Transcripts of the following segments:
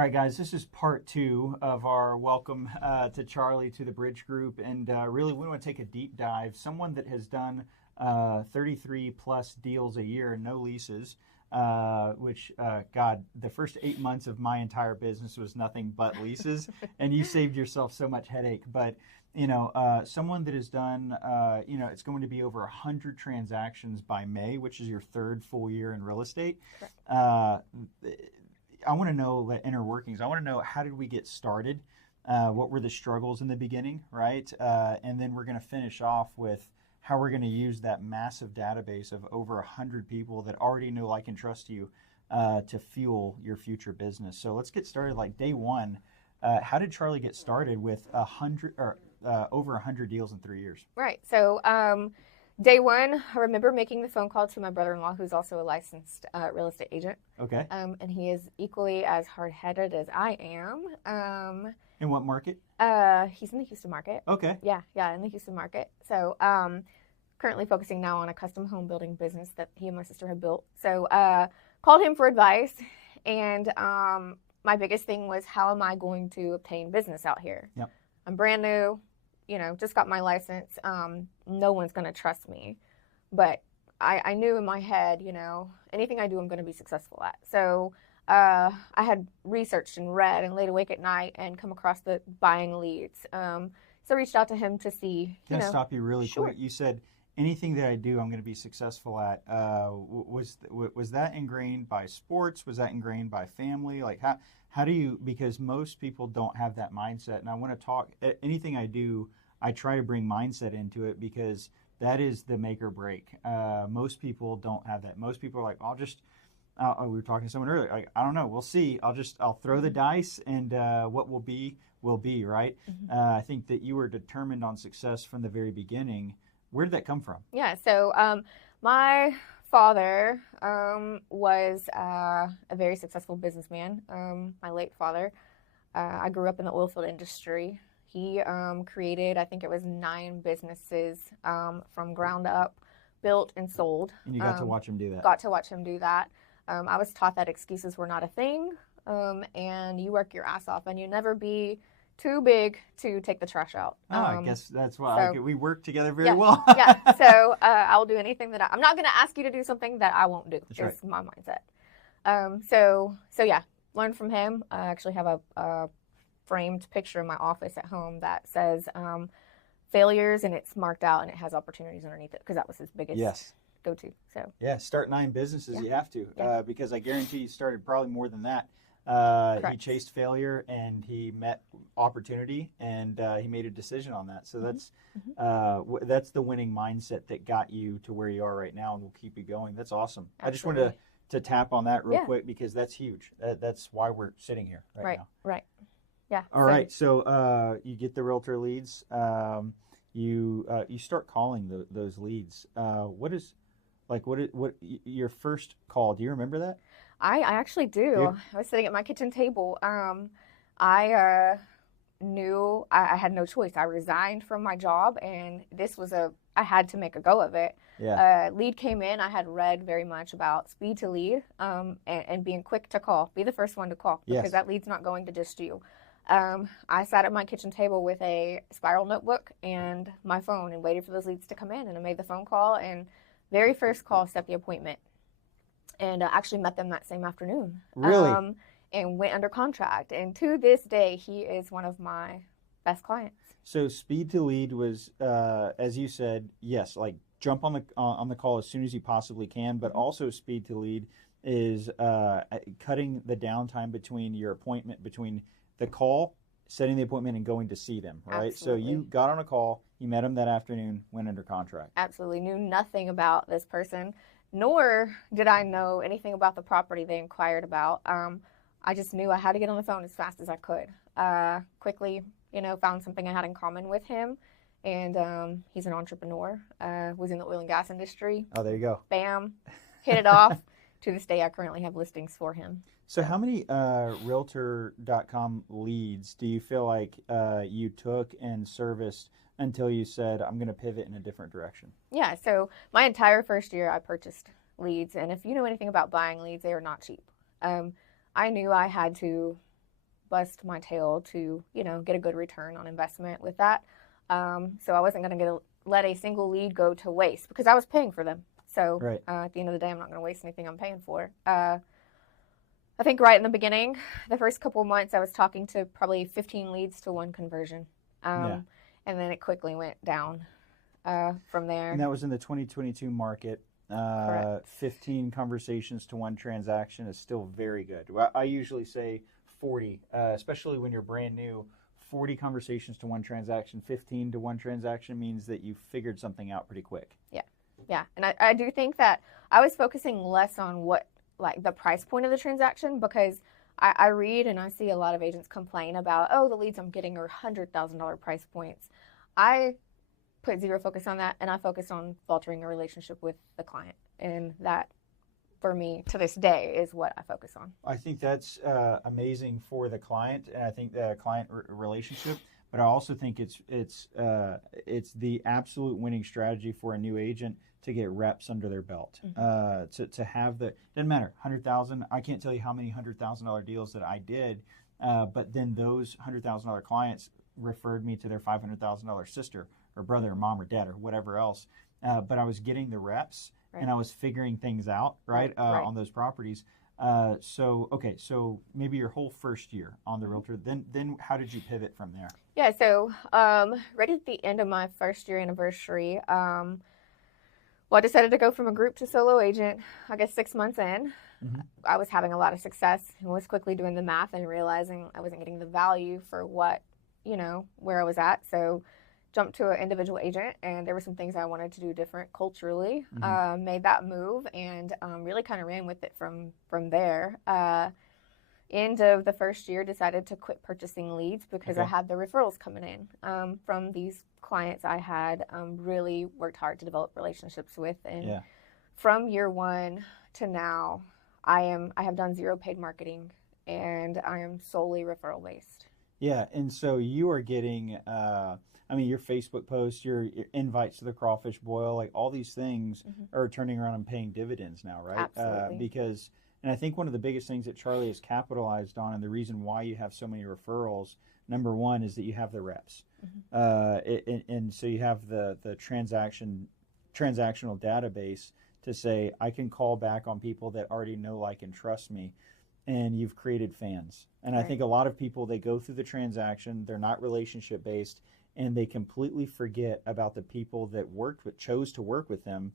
All right, guys, this is part two of our welcome to Charlie to the Bridge Group. And really, we want to take a deep dive. Someone that has done 33 plus deals a year, no leases, which, God, the first 8 months of my entire business was nothing but leases. And you saved yourself so much headache. But, someone that has done, it's going to be over 100 transactions by May, which is your third full year in real estate. I want to know the inner workings. I want to know, how did we get started? What were the struggles in the beginning, right? And then we're going to finish off with how we're going to use that massive database of over 100 people that already know, like, and trust you to fuel your future business. So let's get started. Like day one, how did Charlie get started with over 100 deals in 3 years? Right. So day one, I remember making the phone call to my brother-in-law, who's also a licensed real estate agent. Okay. And he is equally as hard-headed as I am. In what market? He's in the Houston market. Okay. Yeah, in the Houston market. So currently focusing now on a custom home building business that he and my sister have built. So called him for advice. And my biggest thing was, how am I going to obtain business out here? Yep. I'm brand new. Just got my license. No one's going to trust me. But I knew in my head, anything I do, I'm going to be successful at. So I had researched and read and laid awake at night and come across the buying leads. So I reached out to him to see. Can I stop you really Sure. quick? You said, anything that I do, I'm going to be successful at. Was that ingrained by sports? Was that ingrained by family? Like, how do you, because most people don't have that mindset. And I want to talk, anything I do, I try to bring mindset into it, because that is the make or break. Most people don't have that. Most people are like, we were talking to someone earlier, like, I don't know, we'll see. I'll throw the dice, and what will be, right? Mm-hmm. I think that you were determined on success from the very beginning. Where did that come from? Yeah, so my father was a very successful businessman, my late father. I grew up in the oil field industry. He created, I think it was 9 businesses from ground up, built and sold. And you got to watch him do that. Got to watch him do that. I was taught that excuses were not a thing, and you work your ass off, and you never be too big to take the trash out. I guess that's why we work together very well. Yeah, so I'll do anything that I'm not going to ask you to do something that I won't do. That's my mindset. So yeah, learned from him. I actually have a framed picture in my office at home that says failures, and it's marked out, and it has opportunities underneath it, because that was his biggest go-to. So yeah, start 9 businesses. You have to, because I guarantee you started probably more than that. He chased failure, and he met opportunity, and he made a decision on that. So that's the winning mindset that got you to where you are right now, and will keep you going. That's awesome. Absolutely. I just wanted to tap on that real quick, because that's huge. That's why we're sitting here right now. Right. Yeah. All right. So you get the realtor leads. You start calling those leads. What your first call? Do you remember that? I actually do. I was sitting at my kitchen table. I knew I had no choice. I resigned from my job, and I had to make a go of it. Yeah. Lead came in. I had read very much about speed to lead, and being quick to call. Be the first one to call, because that lead's not going to just you. I sat at my kitchen table with a spiral notebook and my phone, and waited for those leads to come in, and I made the phone call, and very first call, set the appointment, and actually met them that same afternoon. Really? And went under contract. And to this day, he is one of my best clients. So speed to lead was, as you said, yes, like jump on the call as soon as you possibly can, but also speed to lead is cutting the downtime between your appointment, between the call, setting the appointment, and going to see them, right? Absolutely. So you got on a call, you met them that afternoon, went under contract. Absolutely. Knew nothing about this person, nor did I know anything about the property they inquired about. I just knew I had to get on the phone as fast as I could. Quickly, found something I had in common with him, and he's an entrepreneur, was in the oil and gas industry. Oh, there you go. Bam, hit it off. To this day, I currently have listings for him. So how many Realtor.com leads do you feel like you took and serviced until you said, I'm going to pivot in a different direction? Yeah, so my entire first year, I purchased leads. And if you know anything about buying leads, they are not cheap. I knew I had to bust my tail to, get a good return on investment with that. So I wasn't going to let a single lead go to waste because I was paying for them. So right. At the end of the day, I'm not going to waste anything I'm paying for. I think right in the beginning, the first couple of months, I was talking to probably 15 leads to 1 conversion. And then it quickly went down from there. And that was in the 2022 market. 15 conversations to 1 transaction is still very good. I usually say 40, especially when you're brand new. 40 conversations to 1 transaction, 15 to 1 transaction means that you figured something out pretty quick. Yeah. And I do think that I was focusing less on the price point of the transaction because I read and I see a lot of agents complain about, the leads I'm getting are $100,000 price points. I put zero focus on that, and I focus on faltering a relationship with the client. And that, for me, to this day, is what I focus on. I think that's amazing for the client, and I think the client relationship. But I also think it's the absolute winning strategy for a new agent to get reps under their belt. To have doesn't matter, 100,000. I can't tell you how many $100,000 deals that I did, but then those $100,000 clients referred me to their $500,000 sister or brother or mom or dad or whatever else. But I was getting the reps and I was figuring things out on those properties. So maybe your whole first year on the realtor, then how did you pivot from there? Yeah, so right at the end of my first year anniversary, I decided to go from a group to solo agent, I guess 6 months in. Mm-hmm. I was having a lot of success and was quickly doing the math and realizing I wasn't getting the value for what, where I was at. So jumped to an individual agent, and there were some things I wanted to do different culturally. Mm-hmm. Made that move and really kind of ran with it from there. End of the first year, decided to quit purchasing leads because I had the referrals coming in from these clients I had really worked hard to develop relationships with. And from year 1 to now, I have done 0 paid marketing, and I am solely referral based. Yeah, and so you are getting, your Facebook posts, your invites to the crawfish boil, like all these things are turning around and paying dividends now, right? Absolutely. And I think one of the biggest things that Charlie has capitalized on, and the reason why you have so many referrals, number one, is that you have the reps. And so you have the transactional database to say, I can call back on people that already know, like, and trust me. And you've created fans. And I think a lot of people, they go through the transaction, they're not relationship based, and they completely forget about the people that chose to work with them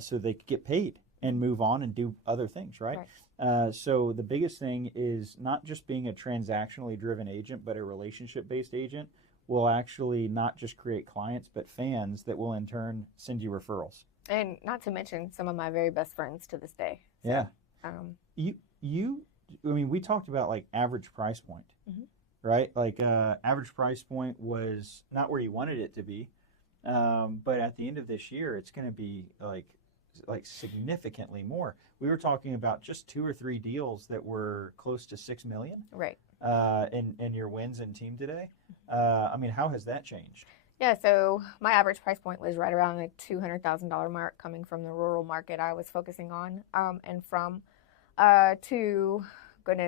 so they could get paid and move on and do other things, right? So the biggest thing is not just being a transactionally driven agent, but a relationship based agent will actually not just create clients, but fans that will in turn send you referrals. And not to mention some of my very best friends to this day. So, we talked about like average price point, right? Like average price point was not where you wanted it to be, but at the end of this year, it's going to be like significantly more. We were talking about just 2 or 3 deals that were close to $6 million, right? In your wins in team today. How has that changed? Yeah, so my average price point was right around the $200,000 mark, coming from the rural market I was focusing on, and from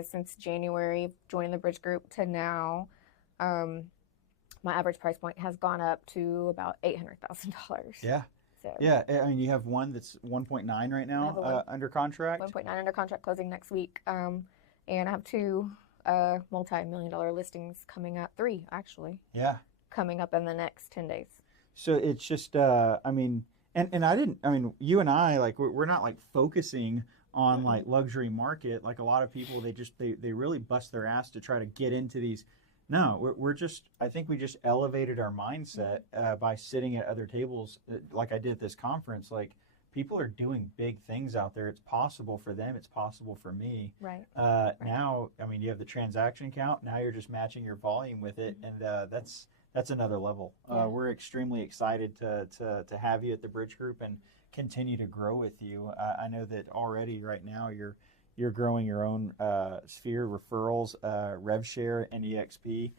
since January joining the Bridge Group to now, my average price point has gone up to about $800,000. Yeah. So, you have one that's 1.9 right now under contract. 1.9 under contract, closing next week, and I have 2 multi-million-dollar listings coming up, 3 actually. Yeah. Coming up in the next 10 days. So it's just, you and I, like, we're not like focusing on like luxury market. Like a lot of people, they really bust their ass to try to get into these. No, I think we just elevated our mindset by sitting at other tables like I did at this conference. Like, people are doing big things out there. It's possible for them. It's possible for me. Right. Now, you have the transaction count. Now you're just matching your volume with it. And that's another level. We're extremely excited to have you at the Bridge Group and continue to grow with you. I know that already right now you're growing your own sphere, referrals, RevShare, and EXP.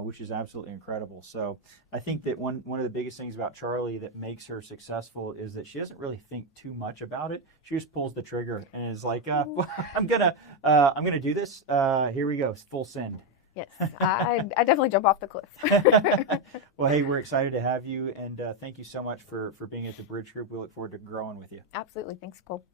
which is absolutely incredible. So I think that one of the biggest things about Charlie that makes her successful is that she doesn't really think too much about it. She just pulls the trigger and is like, I'm gonna do this. Here we go, full send. Yes, I definitely jump off the cliff. Well, hey, we're excited to have you, and thank you so much for being at the Bridge Group. We look forward to growing with you. Absolutely. Thanks, Cole.